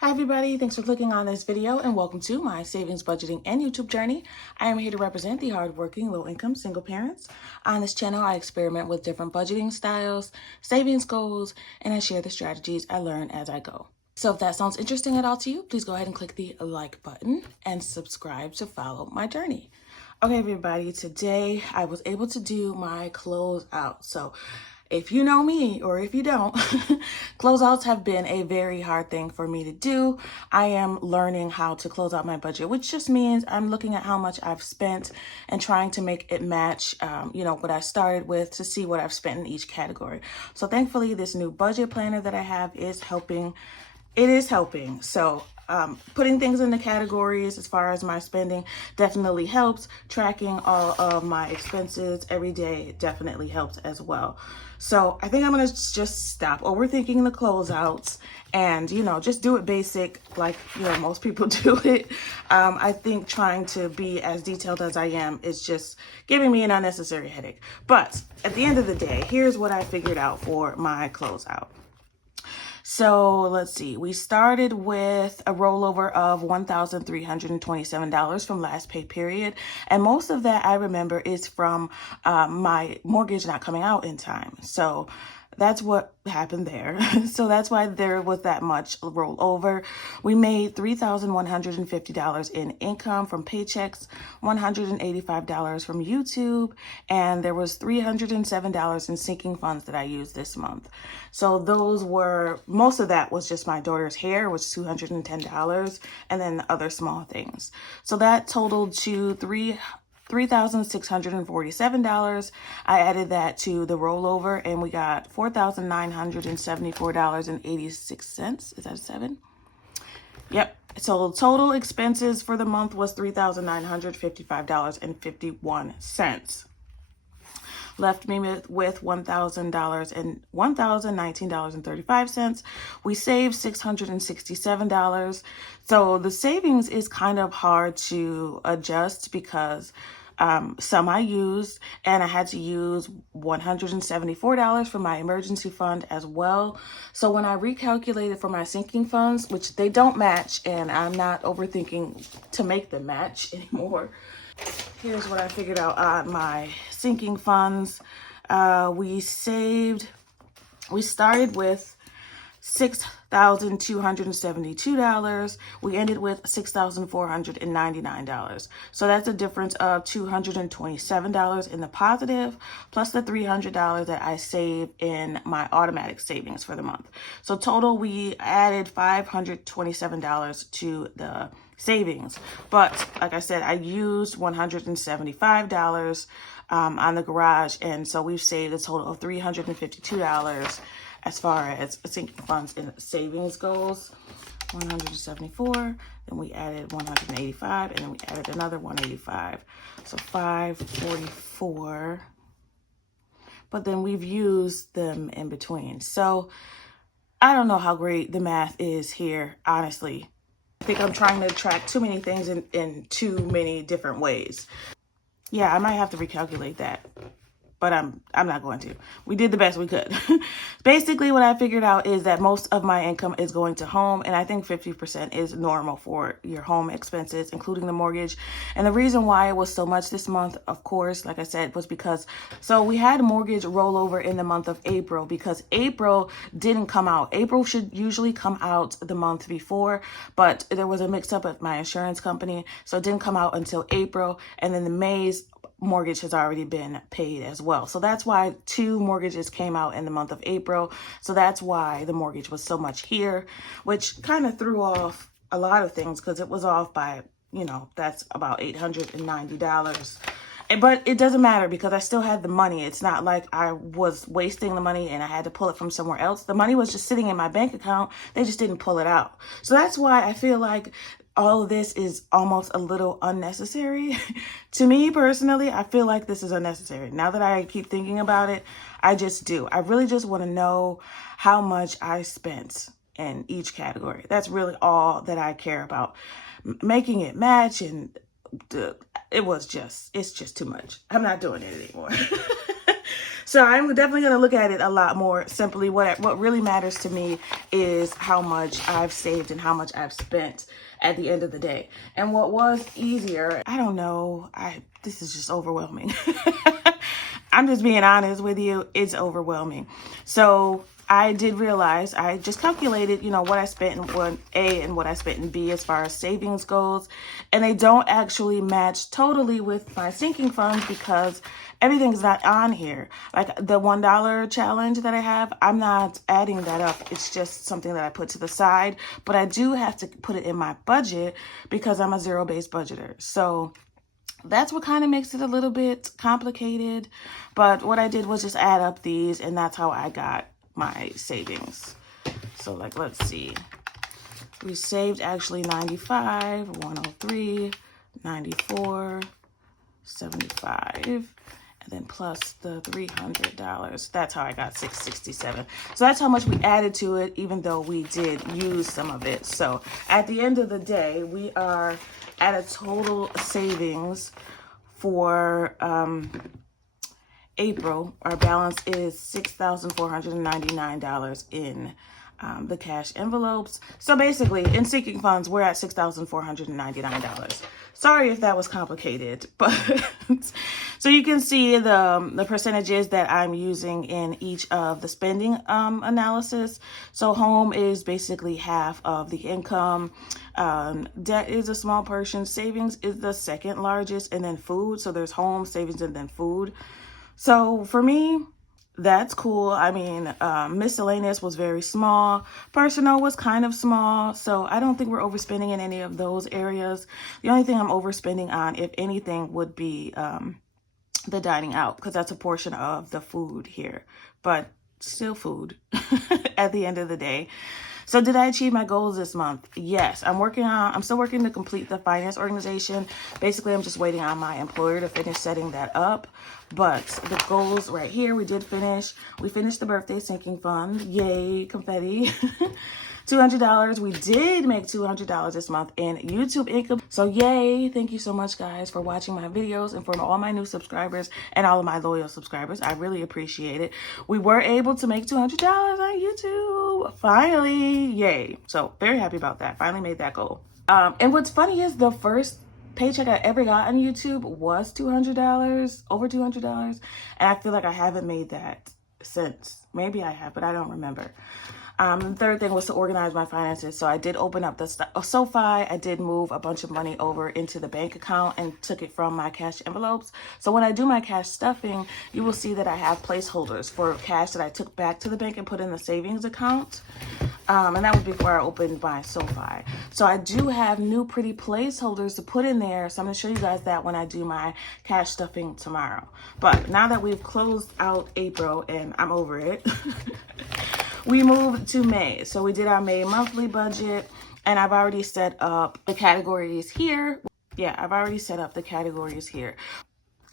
Hi everybody, thanks for clicking on this video and welcome to my savings, budgeting, and YouTube journey. I am here to represent the hardworking, low-income single parents. On this channel, I experiment with different budgeting styles, savings goals, and I share the strategies I learn as I go. So if that sounds interesting at all to you, please go ahead and click the like button and subscribe to follow my journey. Okay, everybody, today I was able to do my closeout. So if you know me or if you don't, closeouts have been a very hard thing for me to do. I am learning how to close out my budget, which just means I'm looking at how much I've spent and trying to make it match, what I started with to see what I've spent in each category. So thankfully, this new budget planner that I have is helping. It is helping. So putting things into categories as far as my spending definitely helps. Tracking all of my expenses every day definitely helps as well. So I think I'm going to just stop overthinking the closeouts and, just do it basic like, most people do it. I think trying to be as detailed as I am is just giving me an unnecessary headache. But at the end of the day, here's what I figured out for my closeout. So let's see, we started with a rollover of $1,327 from last pay period. And most of that I remember is from my mortgage not coming out in time. So that's what happened there. So that's why there was that much rollover. We made $3,150 in income from paychecks, $185 from YouTube, and there was $307 in sinking funds that I used this month. So most of that was just my daughter's hair, which was $210, and then other small things. So that totaled to $3,647. I added that to the rollover and we got $4,974.86. Is that a 7? Yep. So total expenses for the month was $3,955.51. Left me with $1,019.35. We saved $667. So the savings is kind of hard to adjust because some I used, and I had to use $174 for my emergency fund as well. So when I recalculated for my sinking funds, which they don't match, and I'm not overthinking to make them match anymore, here's what I figured out on my sinking funds. We started with $6,272. We ended with $6,499. So that's a difference of $227 in the positive, plus the $300 that I saved in my automatic savings for the month. So total, we added $527 to the savings. But like I said, I used $175 on the garage, and so we've saved a total of $352 as far as sinking funds and savings goes. 174, then we added 185, and then we added another 185. So 544. But then we've used them in between. So I don't know how great the math is here, honestly. I think I'm trying to track too many things in too many different ways. Yeah, I might have to recalculate that, but I'm not going to. We did the best we could. Basically, what I figured out is that most of my income is going to home, and I think 50% is normal for your home expenses, including the mortgage. And the reason why it was so much this month, of course, like I said, was because, so we had mortgage rollover in the month of April because April didn't come out. April should usually come out the month before, but there was a mix-up at my insurance company, so it didn't come out until April, and then the May's mortgage has already been paid as well. So that's why 2 mortgages came out in the month of April. So that's why the mortgage was so much here, which kind of threw off a lot of things because it was off by, that's about $890. But it doesn't matter because I still had the money. It's not like I was wasting the money and I had to pull it from somewhere else. The money was just sitting in my bank account. They just didn't pull it out. So that's why I feel like all of this is almost a little unnecessary. To me personally, I feel like this is unnecessary. Now that I keep thinking about it, I just do. I really just want to know how much I spent in each category. That's really all that I care about. Making it match, and it's just too much. I'm not doing it anymore. So I'm definitely going to look at it a lot more simply. What really matters to me is how much I've saved and how much I've spent at the end of the day. And what was easier, I don't know, this is just overwhelming. I'm just being honest with you, it's overwhelming. So I did realize, I just calculated, what I spent in A and what I spent in B as far as savings goes. And they don't actually match totally with my sinking funds because everything's not on here. Like the $1 challenge that I have, I'm not adding that up. It's just something that I put to the side. But I do have to put it in my budget because I'm a zero-based budgeter. So that's what kind of makes it a little bit complicated. But what I did was just add up these, and that's how I got my savings. So let's see. We saved actually 95, 103, 94, 75, and then plus the $300. That's how I got 667. So that's how much we added to it, even though we did use some of it. So at the end of the day, we are at a total savings for April. Our balance is $6,499 in the cash envelopes. So basically, in sinking funds, we're at $6,499. Sorry if that was complicated, but so you can see the percentages that I'm using in each of the spending analysis. So home is basically half of the income. Debt is a small portion. Savings is the second largest, and then food. So there's home, savings, and then food. So for me, that's cool. I mean, miscellaneous was very small. Personal was kind of small. So I don't think we're overspending in any of those areas. The only thing I'm overspending on, if anything, would be the dining out, because that's a portion of the food here. But still food at the end of the day. So did I achieve my goals this month? Yes, I'm still working to complete the finance organization. Basically, I'm just waiting on my employer to finish setting that up. But the goals right here, we did finish. We finished the birthday sinking fund. Yay, confetti. $200. We did make $200 this month in YouTube income. So yay. Thank you so much, guys, for watching my videos and for all my new subscribers and all of my loyal subscribers. I really appreciate it. We were able to make $200 on YouTube. Finally. Yay. So very happy about that. Finally made that goal. And what's funny is the first paycheck I ever got on YouTube was $200, over $200. And I feel like I haven't made that since. Maybe I have, but I don't remember. The third thing was to organize my finances. So I did open up the Sofi. I did move a bunch of money over into the bank account and took it from my cash envelopes. So when I do my cash stuffing, you will see that I have placeholders for cash that I took back to the bank and put in the savings account. And that was before I opened my Sofi. So I do have new pretty placeholders to put in there. So I'm going to show you guys that when I do my cash stuffing tomorrow. But now that we've closed out April and I'm over it, we moved to May. So we did our May monthly budget, and I've already set up the categories here. Yeah, I've already set up the categories here.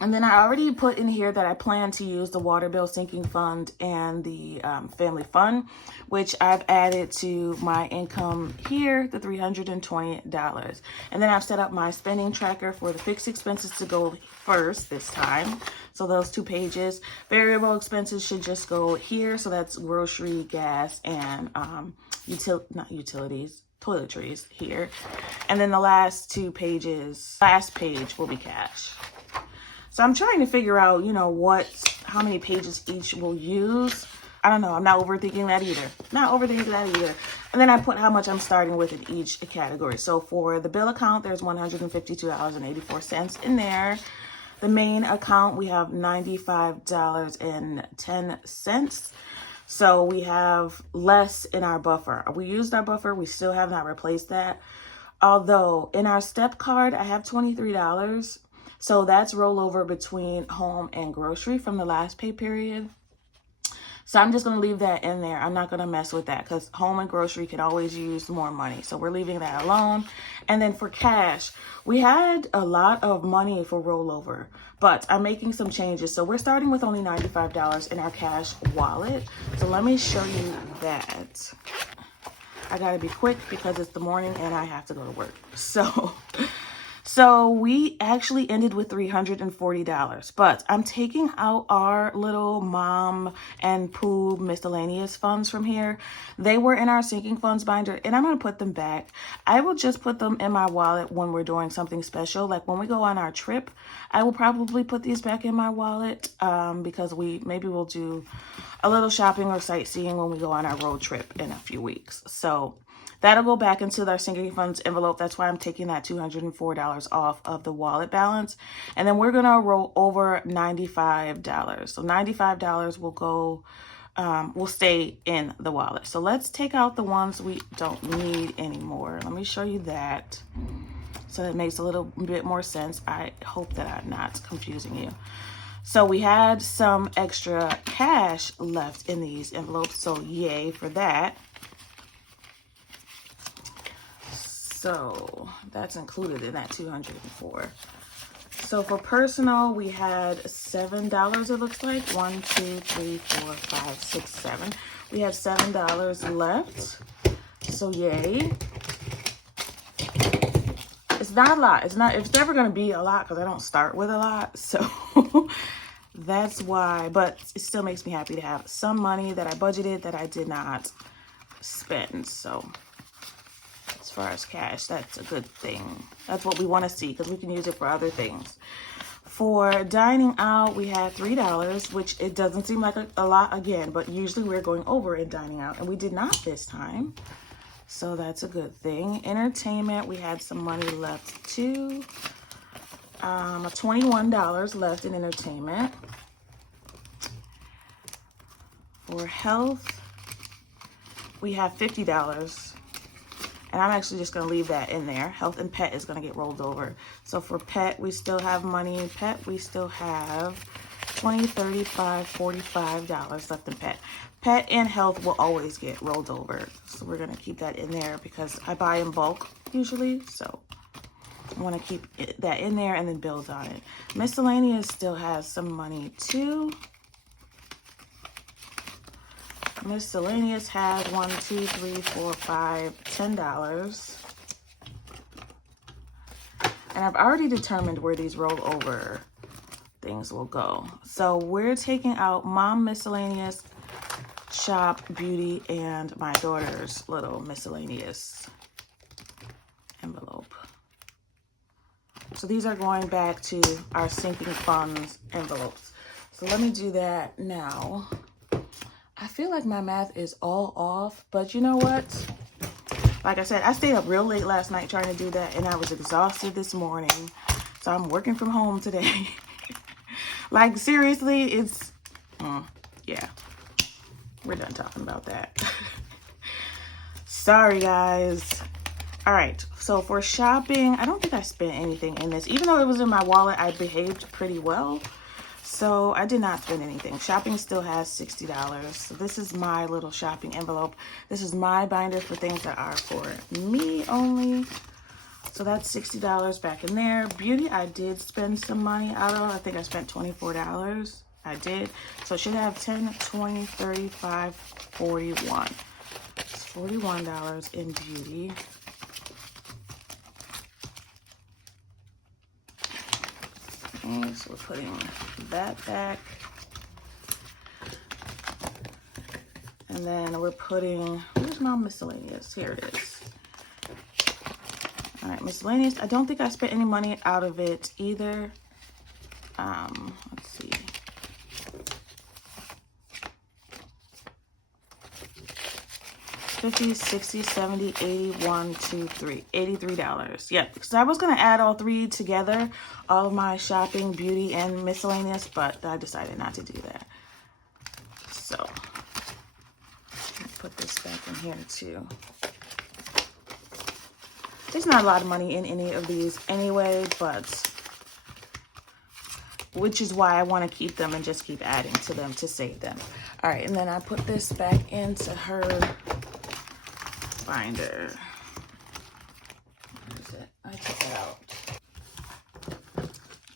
And then I already put in here that I plan to use the water bill sinking fund and the family fund, which I've added to my income here, the $320. And then I've set up my spending tracker for the fixed expenses to go first this time. So those 2 pages. Variable expenses should just go here. So that's grocery, gas, and toiletries here. And then the last 2 pages, last page will be cash. So I'm trying to figure out, how many pages each will use. I don't know. I'm not overthinking that either. And then I put how much I'm starting with in each category. So for the bill account, there's $152.84 in there. The main account, we have $95.10. So we have less in our buffer. We used our buffer. We still have not replaced that. Although in our step card, I have $23. So that's rollover between home and grocery from the last pay period. So I'm just going to leave that in there. I'm not going to mess with that because home and grocery could always use more money. So we're leaving that alone. And then for cash, we had a lot of money for rollover, but I'm making some changes. So we're starting with only $95 in our cash wallet. So let me show you that. I got to be quick because it's the morning and I have to go to work. So So we actually ended with $340, but I'm taking out our little mom and poo miscellaneous funds from here. They were in our sinking funds binder, and I'm going to put them back. I will just put them in my wallet when we're doing something special. Like when we go on our trip, I will probably put these back in my wallet because maybe we'll do a little shopping or sightseeing when we go on our road trip in a few weeks. So that'll go back into our sinking funds envelope. That's why I'm taking that $204 off of the wallet balance. And then we're going to roll over $95. So $95 will go, will stay in the wallet. So let's take out the ones we don't need anymore. Let me show you that. So it makes a little bit more sense. I hope that I'm not confusing you. So we had some extra cash left in these envelopes. So yay for that. So that's included in that 204. So for personal, we had $7, it looks like. 1, 2, 3, 4, 5, 6, 7. We had $7 left. So yay. It's not a lot. It's never going to be a lot because I don't start with a lot. So that's why. But it still makes me happy to have some money that I budgeted that I did not spend. So as far as cash, that's a good thing. That's what we want to see because we can use it for other things. For dining out, we had $3, which it doesn't seem like a lot again, but usually we're going over in dining out, and we did not this time. So that's a good thing. Entertainment, we had some money left too. $21 left in entertainment. For health, we have $50. And I'm actually just going to leave that in there. Health and pet is going to get rolled over. So for pet, we still have money. Pet, we still have $20, $35, $45 left in pet. Pet and health will always get rolled over. So we're going to keep that in there because I buy in bulk usually. So I want to keep that in there and then build on it. Miscellaneous still has some money too. Miscellaneous has $1, $2, $3, $4, $5, $10. And I've already determined where these rollover things will go. So we're taking out mom miscellaneous, shop, beauty, and my daughter's little miscellaneous envelope. So these are going back to our sinking funds envelopes. So let me do that now. I feel like my math is all off, but you know what? Like I said, I stayed up real late last night trying to do that, and I was exhausted this morning. So I'm working from home today. Like, seriously, it's, yeah. We're done talking about that. Sorry, guys. All right, so for shopping, I don't think I spent anything in this. Even though it was in my wallet, I behaved pretty well. So I did not spend anything. Shopping still has $60. So this is my little shopping envelope. This is my binder for things that are for me only. So that's $60 back in there. Beauty, I did spend some money out of. I think I spent $24. I did. So it should have 10, 20, 35, 41. It's $41 in beauty. Okay, so we're putting that back. And then we're putting, where's my miscellaneous? Here it is. All right, miscellaneous. I don't think I spent any money out of it either. Let's see. $50, $60, $70, $80, $1, $2, $3, $83. Yep, because I was going to add all three together, all of my shopping, beauty, and miscellaneous, but I decided not to do that. So, put this back in here too. There's not a lot of money in any of these anyway, but which is why I want to keep them and just keep adding to them to save them. All right, and then I put this back into her binder. Where is it? I took it out.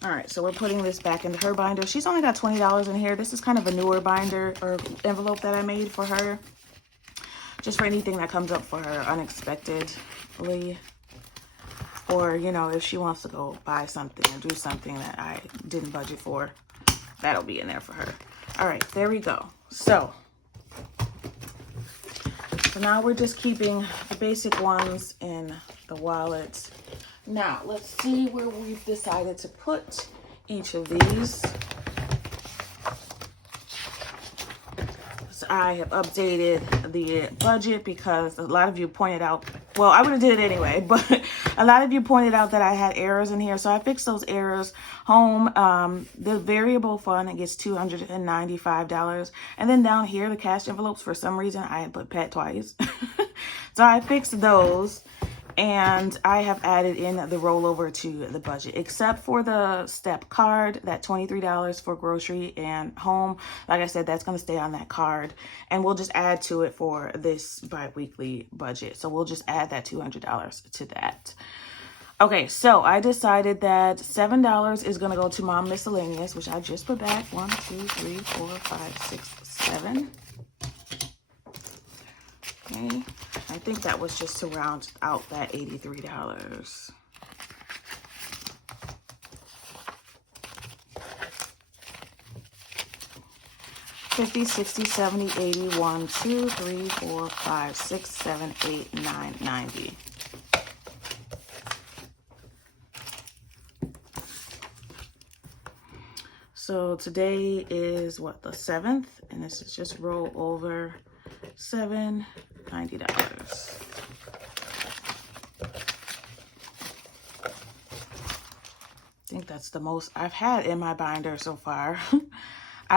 All right, so we're putting this back into her binder. She's only got $20 in here. This is kind of a newer binder or envelope that I made for her, just for anything that comes up for her unexpectedly. Or, you know, if she wants to go buy something or do something that I didn't budget for, that'll be in there for her. All right, there we go. So now we're just keeping the basic ones in the wallet. Now, let's see where we've decided to put each of these. So I have updated the budget because a lot of you pointed out, well, I would have did it anyway, but a lot of you pointed out that I had errors in here. So I fixed those errors. Home, the variable fund, it gets $295. And then down here, the cash envelopes, for some reason, I had put pet twice. So I fixed those. And I have added in the rollover to the budget, except for the step card, that $23 for grocery and home. Like I said, that's going to stay on that card. And we'll just add to it for this bi-weekly budget. So we'll just add that $200 to that. Okay, so I decided that $7 is going to go to Mom Miscellaneous, which I just put back. 1, 2, 3, 4, 5, 6, 7. Okay, I think that was just to round out that $83. $50, $60, $70, $80, 1, 2, 3, 4, 5, 6, 7, 8, 9, $90. So today is what, the 7th, and this is just roll over $90. I think that's the most I've had in my binder so far.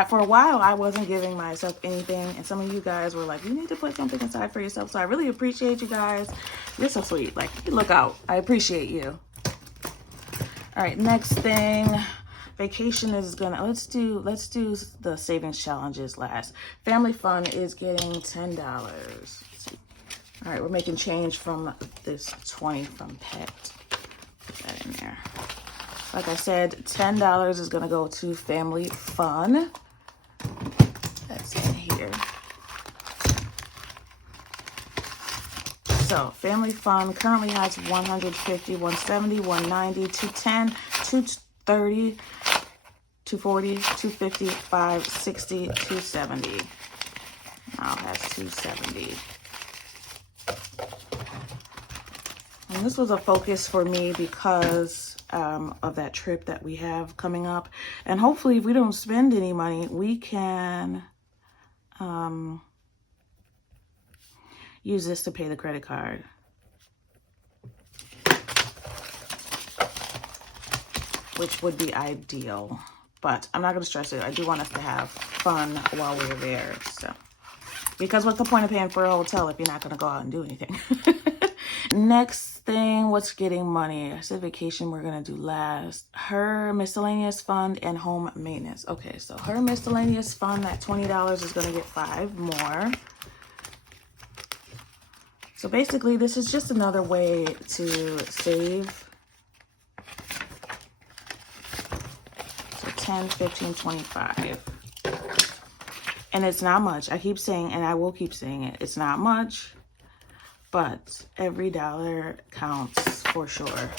For a while, I wasn't giving myself anything, and some of you guys were like, you need to put something aside for yourself. So I really appreciate you guys. You're so sweet. Like, you look out. I appreciate you. All right, next thing. Vacation is gonna, let's do the savings challenges last. Family fun is getting $10. All right, we're making change from this 20 from pet. Put that in there. Like I said, $10 is gonna go to family fun. That's in here. So family fun currently has 150, 170, 190, 210, 230, 240, 250, 560, 270. Now it has 270. And this was a focus for me because of that trip that we have coming up. And hopefully if we don't spend any money, we can use this to pay the credit card. Which would be ideal. But I'm not going to stress it. I do want us to have fun while we're there. So, because what's the point of paying for a hotel if you're not going to go out and do anything? Next thing, what's getting money? I said vacation we're going to do last. Her miscellaneous fund and home maintenance. Okay, so her miscellaneous fund, that $20 is going to get 5 more. So basically, this is just another way to save. 10, 15, 25. And it's not much. I keep saying, and I will keep saying it, it's not much, but every dollar counts for sure.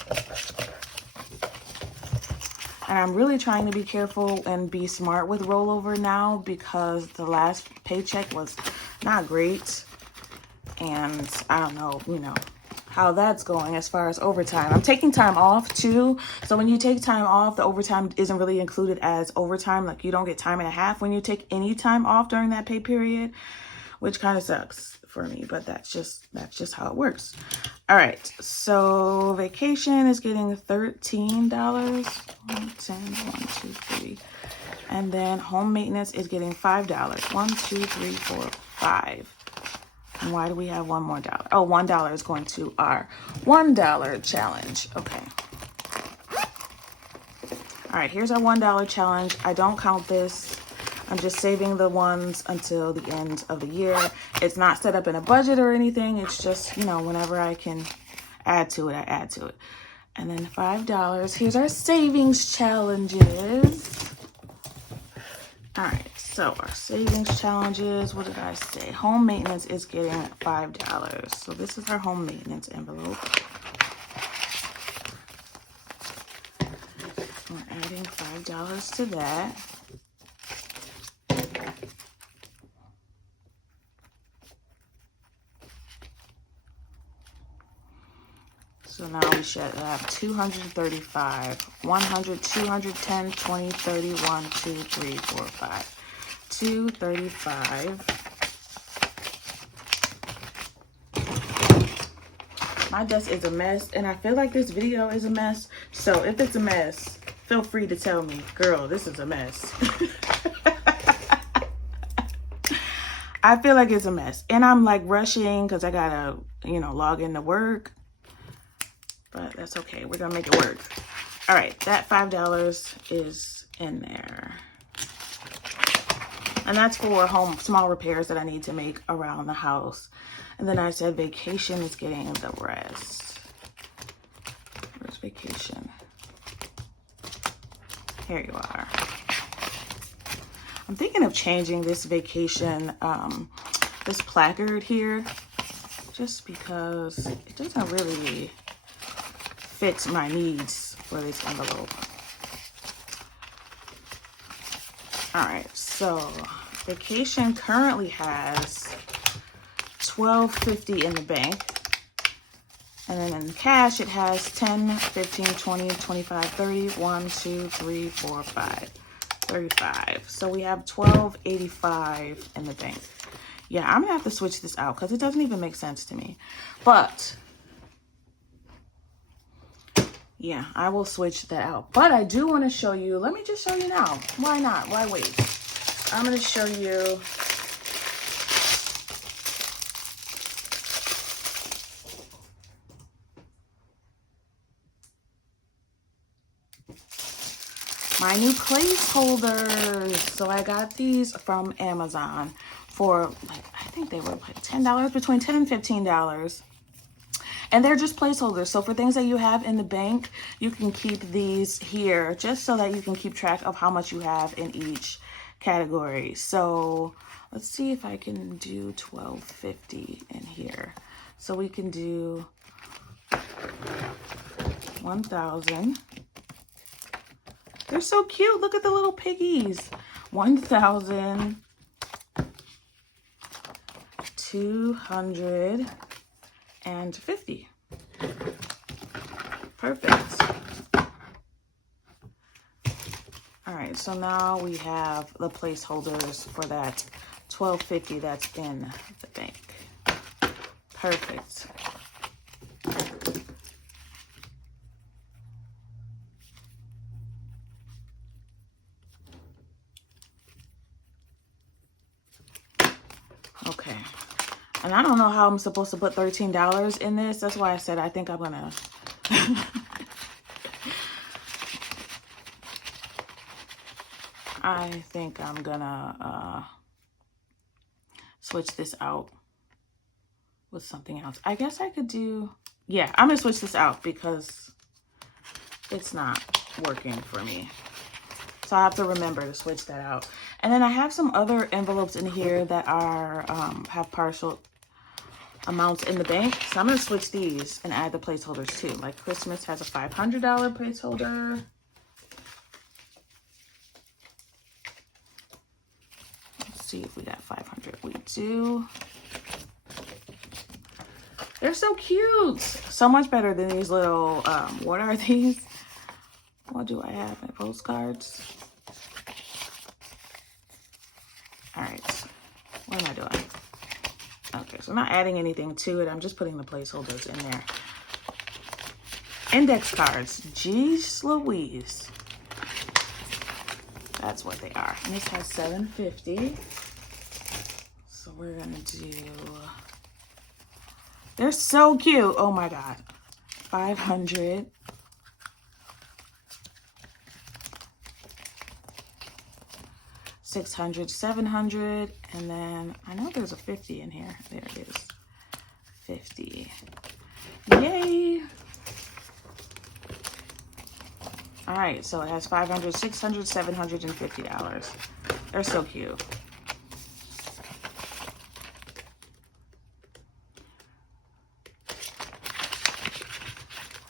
And I'm really trying to be careful and be smart with rollover now because the last paycheck was not great. And I don't know, you know, how that's going as far as overtime. I'm taking time off too. So when you take time off, the overtime isn't really included as overtime. Like you don't get time and a half when you take any time off during that pay period, which kind of sucks for me, but that's just how it works. All right. So vacation is getting $13. 1, 10, 1, 2, 3. And then home maintenance is getting $5. 1, 2, 3, 4, 5. And why do we have one more dollar? Oh, $1 is going to our $1 challenge. Okay. All right, here's our $1 challenge. I don't count this. I'm just saving the ones until the end of the year. It's not set up in a budget or anything. It's just, you know, whenever I can add to it, I add to it. And then $5. Here's our savings challenges. All right. So our savings challenges, what did I say? Home maintenance is getting $5. So this is our home maintenance envelope. $5 to that. So now we should have 235, 100, 210, 20, 30, 1, 2, 3, 4, 5. 235. My desk is a mess, and I feel like this video is a mess. So if it's a mess, feel free to tell me, girl, this is a mess. I feel like it's a mess. And I'm like rushing because I gotta, you know, log into work. But that's okay. We're gonna make it work. All right, that $5 is in there. And that's for small repairs that I need to make around the house. And then I said vacation is getting the rest. Where's vacation? Here you are. I'm thinking of changing this vacation, this placard here, just because it doesn't really fit my needs for this envelope. All right, so vacation currently has $12.50 in the bank. And then in cash, it has 10, 15, 20, 25, 30, 1, 2, 3, 4, 5, 35. So we have $12.85 in the bank. Yeah, I'm gonna have to switch this out because it doesn't even make sense to me. But yeah, I will switch that out. But I do want to show you, let me just show you now. Why not? Why wait? I'm going to show you my new placeholders. So I got these from Amazon for like, I think they were like $10, between $10 and $15. And they're just placeholders. So for things that you have in the bank, you can keep these here just so that you can keep track of how much you have in each category. So let's see if I can do $12.50 in here. So we can do 1,000. They're so cute. Look at the little piggies. 1,000. 250. Perfect. All right, so now we have the placeholders for that $12.50 that's in the bank. Perfect. Okay. And I don't know how I'm supposed to put $13 in this. That's why I said I think I'm gonna I think I'm gonna switch this out with something else. I guess I could do, yeah, I'm gonna switch this out because it's not working for me. So I have to remember to switch that out. And then I have some other envelopes in here that are have partial amounts in the bank. So I'm gonna switch these and add the placeholders too. Like Christmas has a $500 placeholder. Let's see if we got 500. We do. They're so cute. So much better than these little, what are these? What do I have? My postcards. All right. What am I doing? Okay, so I'm not adding anything to it. I'm just putting the placeholders in there. Index cards. Jeez Louise. That's what they are. And this has $7.50. So we're going to do... They're so cute. Oh my God. 500. 600, 700, and then I know there's a 50 in here. There it is. 50. Yay. All right, so it has 500, 600, 750 $. They're so cute.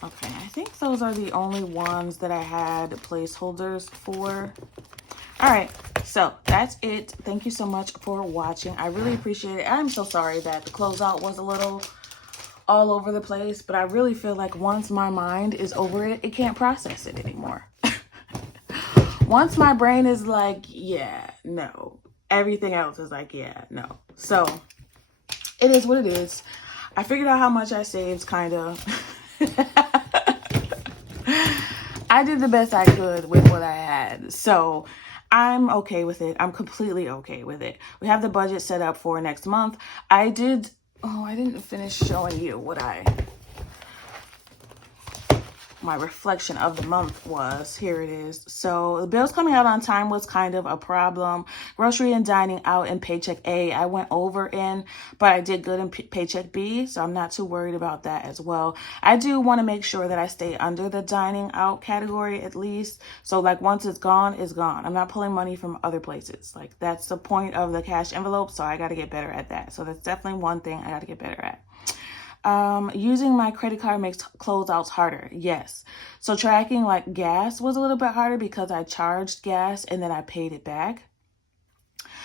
Okay. Okay, I think those are the only ones that I had placeholders for. All right, so that's it. Thank you so much for watching. I really appreciate it. I'm so sorry that the closeout was a little all over the place, but I really feel like once my mind is over it, it can't process it anymore. Once my brain is like, yeah, no, everything else is like, yeah, no. So it is what it is. I figured out how much I saved, kind of. I did the best I could with what I had. So I'm okay with it. I'm completely okay with it. We have the budget set up for next month. I didn't finish showing you what my reflection of the month was. Here it is. So the bills coming out on time was kind of a problem. Grocery and dining out in paycheck A, I went over in, but I did good in paycheck B, so I'm not too worried about that as well. I do want to make sure that I stay under the dining out category at least. So like once it's gone, it's gone. I'm not pulling money from other places. Like that's the point of the cash envelope, so I got to get better at that. So that's definitely one thing I got to get better at. Using my credit card makes closeouts harder. Yes. So tracking like gas was a little bit harder because I charged gas and then I paid it back.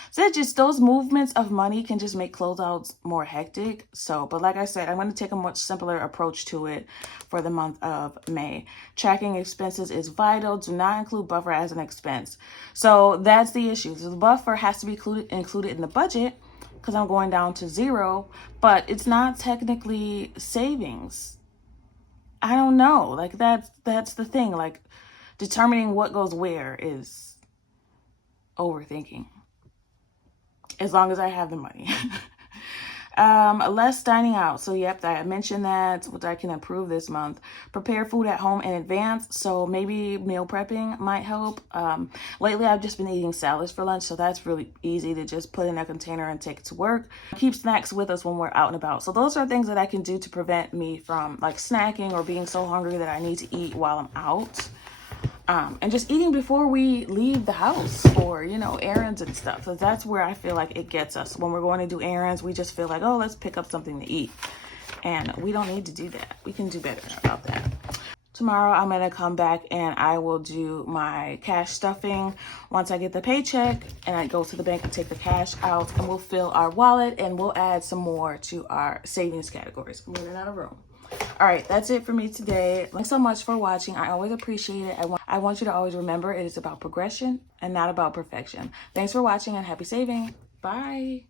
So that just those movements of money can just make closeouts more hectic. So, but like I said, I'm going to take a much simpler approach to it for the month of May. Tracking expenses is vital. Do not include buffer as an expense. So that's the issue. So the buffer has to be included in the budget, because I'm going down to 0, but it's not technically savings. I don't know. Like that's the thing. Like determining what goes where is overthinking. As long as I have the money. Less dining out. So yep, I mentioned that, which I can improve this month. Prepare food at home in advance. So maybe meal prepping might help. Lately I've just been eating salads for lunch, so that's really easy to just put in a container and take it to work. Keep snacks with us when we're out and about. So those are things that I can do to prevent me from like snacking or being so hungry that I need to eat while I'm out. And just eating before we leave the house for, errands and stuff. So that's where I feel like it gets us. When we're going to do errands, we just feel like, oh, let's pick up something to eat. And we don't need to do that. We can do better about that. Tomorrow, I'm going to come back and I will do my cash stuffing once I get the paycheck. And I go to the bank and take the cash out. And we'll fill our wallet and we'll add some more to our savings categories. I'm running out of room. All right, that's it for me today. Thanks so much for watching. I always appreciate it. I want you to always remember it is about progression and not about perfection. Thanks for watching and happy saving. Bye.